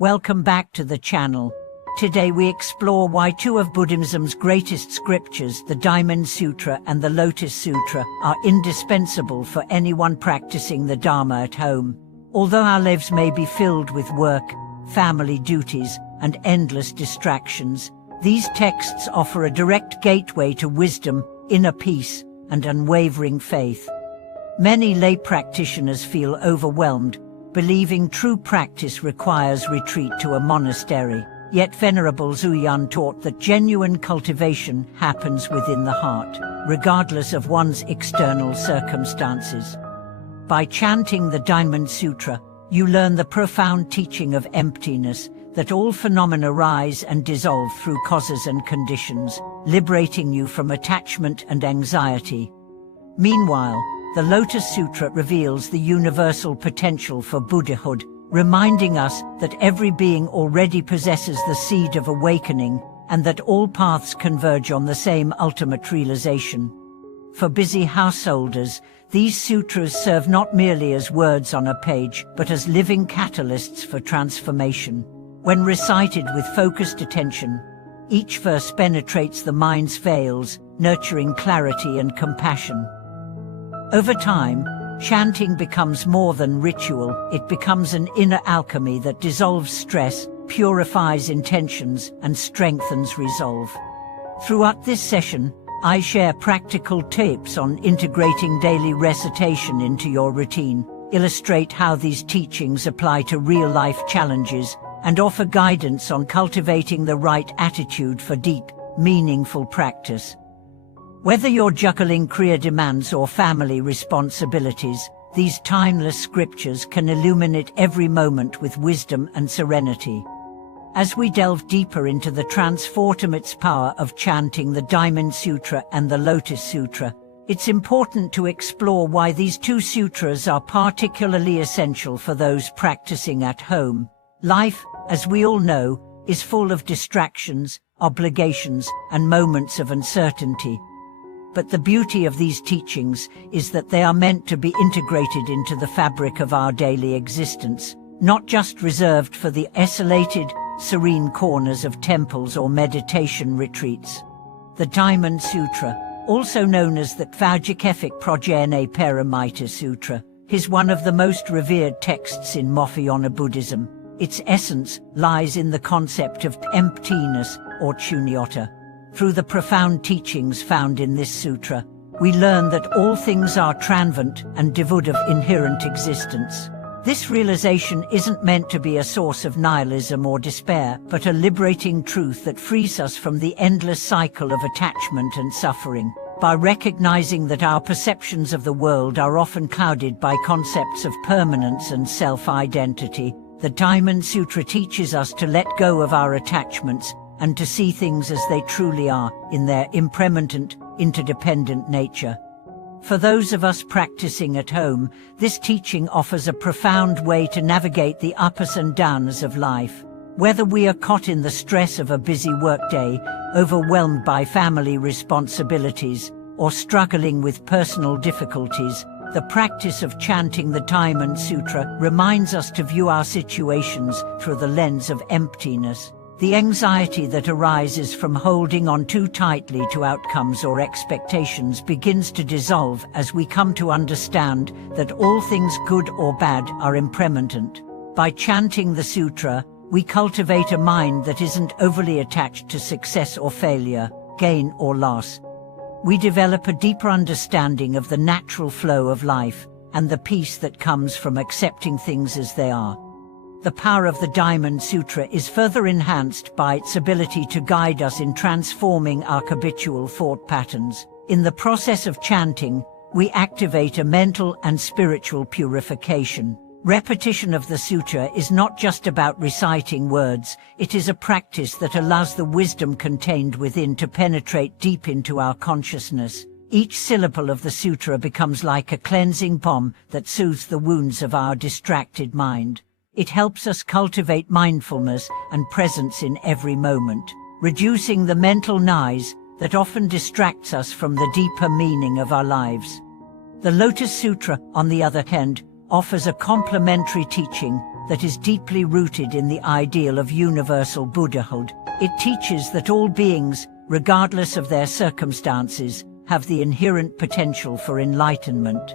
Welcome back to the channel. Today we explore why two of Buddhism's greatest scriptures, the Diamond Sutra and the Lotus Sutra, are indispensable for anyone practicing the Dharma at home. Although our lives may be filled with work, family duties, and endless distractions, these texts offer a direct gateway to wisdom, inner peace, and unwavering faith. Many lay practitioners feel overwhelmed, believing true practice requires retreat to a monastery. Yet Venerable Zuyan taught that genuine cultivation happens within the heart, regardless of one's external circumstances. By chanting the Diamond Sutra, you learn the profound teaching of emptiness, that all phenomena rise and dissolve through causes and conditions, liberating you from attachment and anxiety. Meanwhile, the Lotus Sutra reveals the universal potential for Buddhahood, reminding us that every being already possesses the seed of awakening and that all paths converge on the same ultimate realization. For busy householders, these sutras serve not merely as words on a page, but as living catalysts for transformation. When recited with focused attention, each verse penetrates the mind's veils, nurturing clarity and compassion. Over time, chanting becomes more than ritual. It becomes an inner alchemy that dissolves stress, purifies intentions, and strengthens resolve. Throughout this session, I share practical tips on integrating daily recitation into your routine, illustrate how these teachings apply to real-life challenges, and offer guidance on cultivating the right attitude for deep, meaningful practice. Whether you're juggling career demands or family responsibilities, these timeless scriptures can illuminate every moment with wisdom and serenity. As we delve deeper into the transformative power of chanting the Diamond Sutra and the Lotus Sutra, it's important to explore why these two sutras are particularly essential for those practicing at home. Life, as we all know, is full of distractions, obligations, and moments of uncertainty. But the beauty of these teachings is that they are meant to be integrated into the fabric of our daily existence, not just reserved for the isolated, serene corners of temples or meditation retreats. The Diamond Sutra, also known as the Vajrakefic Prajna Paramita Sutra, is one of the most revered texts in Mahayana Buddhism. Its essence lies in the concept of emptiness or shunyata. Through the profound teachings found in this sutra, we learn that all things are transient and devoid of inherent existence. This realization isn't meant to be a source of nihilism or despair, but a liberating truth that frees us from the endless cycle of attachment and suffering. By recognizing that our perceptions of the world are often clouded by concepts of permanence and self-identity, the Diamond Sutra teaches us to let go of our attachments and to see things as they truly are, in their impermanent, interdependent nature. For those of us practicing at home, this teaching offers a profound way to navigate the ups and downs of life. Whether we are caught in the stress of a busy workday, overwhelmed by family responsibilities, or struggling with personal difficulties, the practice of chanting the Diamond Sutra reminds us to view our situations through the lens of emptiness. The anxiety that arises from holding on too tightly to outcomes or expectations begins to dissolve as we come to understand that all things good or bad are impermanent. By chanting the sutra, we cultivate a mind that isn't overly attached to success or failure, gain or loss. We develop a deeper understanding of the natural flow of life and the peace that comes from accepting things as they are. The power of the Diamond Sutra is further enhanced by its ability to guide us in transforming our habitual thought patterns. In the process of chanting, we activate a mental and spiritual purification. Repetition of the sutra is not just about reciting words, it is a practice that allows the wisdom contained within to penetrate deep into our consciousness. Each syllable of the sutra becomes like a cleansing balm that soothes the wounds of our distracted mind. It helps us cultivate mindfulness and presence in every moment, reducing the mental noise that often distracts us from the deeper meaning of our lives. The Lotus Sutra, on the other hand, offers a complementary teaching, that is deeply rooted in the ideal of universal Buddhahood. It teaches that all beings, regardless of their circumstances, have the inherent potential for enlightenment.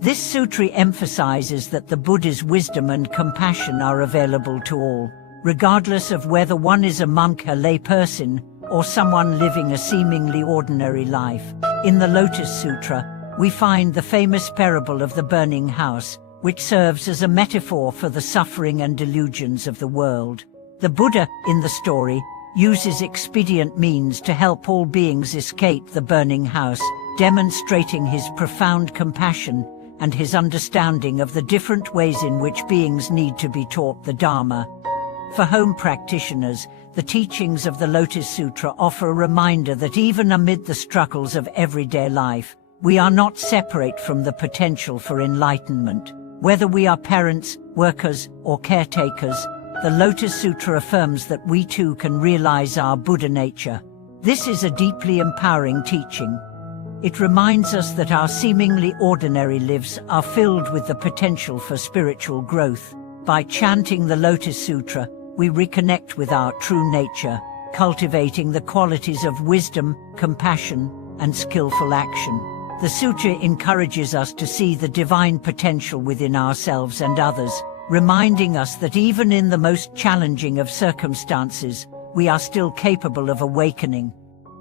This sutra emphasizes that the Buddha's wisdom and compassion are available to all, regardless of whether one is a monk, a lay person, or someone living a seemingly ordinary life. In the Lotus Sutra, we find the famous parable of the burning house, which serves as a metaphor for the suffering and delusions of the world. The Buddha, in the story, uses expedient means to help all beings escape the burning house, demonstrating his profound compassion and his understanding of the different ways in which beings need to be taught the Dharma. For home practitioners, the teachings of the Lotus Sutra offer a reminder that even amid the struggles of everyday life, we are not separate from the potential for enlightenment. Whether we are parents, workers, or caretakers, the Lotus Sutra affirms that we too can realize our Buddha nature. This is a deeply empowering teaching. It reminds us that our seemingly ordinary lives are filled with the potential for spiritual growth. By chanting the Lotus Sutra, we reconnect with our true nature, cultivating the qualities of wisdom, compassion, and skillful action. The sutra encourages us to see the divine potential within ourselves and others, reminding us that even in the most challenging of circumstances, we are still capable of awakening.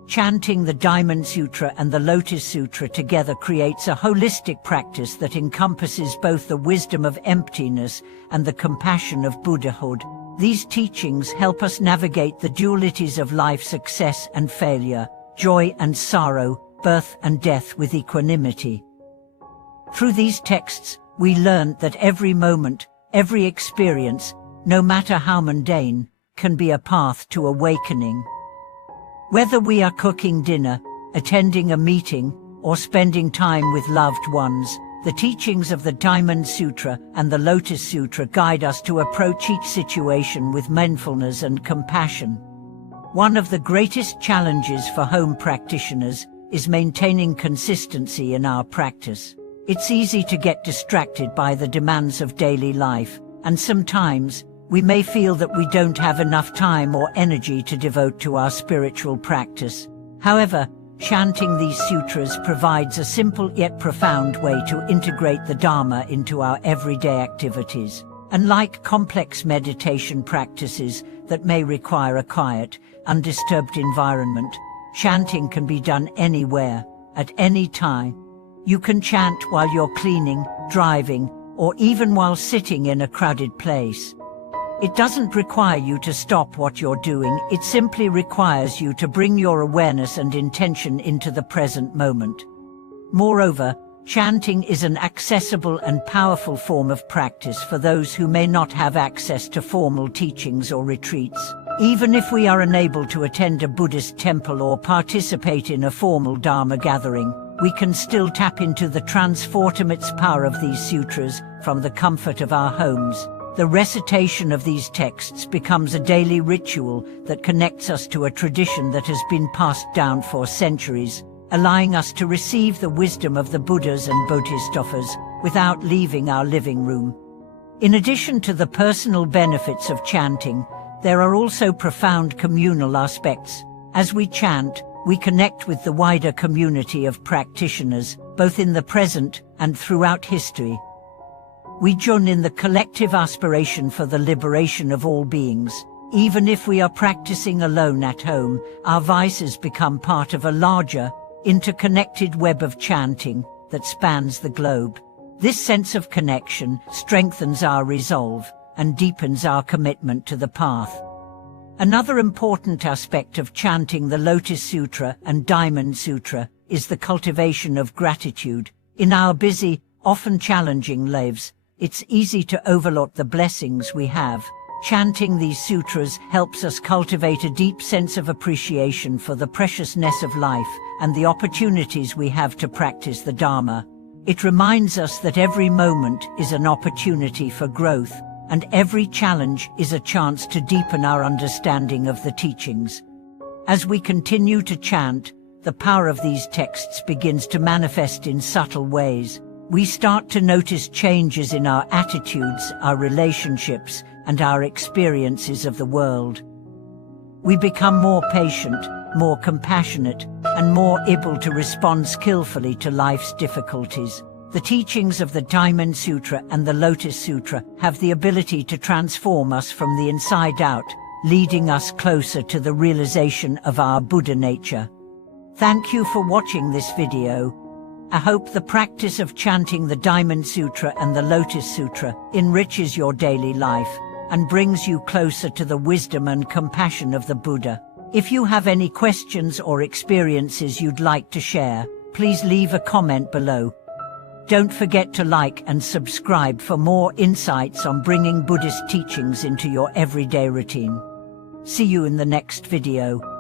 Chanting the Diamond Sutra and the Lotus Sutra together creates a holistic practice that encompasses both the wisdom of emptiness and the compassion of Buddhahood. These teachings help us navigate the dualities of life, success and failure, joy and sorrow, birth and death with equanimity. Through these texts, we learn that every moment, every experience, no matter how mundane, can be a path to awakening. Whether we are cooking dinner, attending a meeting, or spending time with loved ones, the teachings of the Diamond Sutra and the Lotus Sutra guide us to approach each situation with mindfulness and compassion. One of the greatest challenges for home practitioners is maintaining consistency in our practice. It's easy to get distracted by the demands of daily life, and sometimes we may feel that we don't have enough time or energy to devote to our spiritual practice. However, chanting these sutras provides a simple yet profound way to integrate the Dharma into our everyday activities. Unlike complex meditation practices that may require a quiet, undisturbed environment, chanting can be done anywhere, at any time. You can chant while you're cleaning, driving, or even while sitting in a crowded place. It doesn't require you to stop what you're doing, it simply requires you to bring your awareness and intention into the present moment. Moreover, chanting is an accessible and powerful form of practice for those who may not have access to formal teachings or retreats. Even if we are unable to attend a Buddhist temple or participate in a formal Dharma gathering, we can still tap into the transformative power of these sutras from the comfort of our homes. The recitation of these texts becomes a daily ritual that connects us to a tradition that has been passed down for centuries, allowing us to receive the wisdom of the Buddhas and Bodhisattvas without leaving our living room. In addition to the personal benefits of chanting, there are also profound communal aspects. As we chant, we connect with the wider community of practitioners, both in the present and throughout history. We join in the collective aspiration for the liberation of all beings. Even if we are practicing alone at home, our voices become part of a larger, interconnected web of chanting that spans the globe. This sense of connection strengthens our resolve and deepens our commitment to the path. Another important aspect of chanting the Lotus Sutra and Diamond Sutra is the cultivation of gratitude. In our busy, often challenging lives, it's easy to overlook the blessings we have. Chanting these sutras helps us cultivate a deep sense of appreciation for the preciousness of life and the opportunities we have to practice the Dharma. It reminds us that every moment is an opportunity for growth, and every challenge is a chance to deepen our understanding of the teachings. As we continue to chant, the power of these texts begins to manifest in subtle ways. we start to notice changes in our attitudes, our relationships, and our experiences of the world. We become more patient, more compassionate, and more able to respond skillfully to life's difficulties. The teachings of the Diamond Sutra and the Lotus Sutra have the ability to transform us from the inside out, leading us closer to the realization of our Buddha nature. Thank you for watching this video. I hope the practice of chanting the Diamond Sutra and the Lotus Sutra enriches your daily life and brings you closer to the wisdom and compassion of the Buddha. If you have any questions or experiences you'd like to share, please leave a comment below. Don't forget to like and subscribe for more insights on bringing Buddhist teachings into your everyday routine. See you in the next video.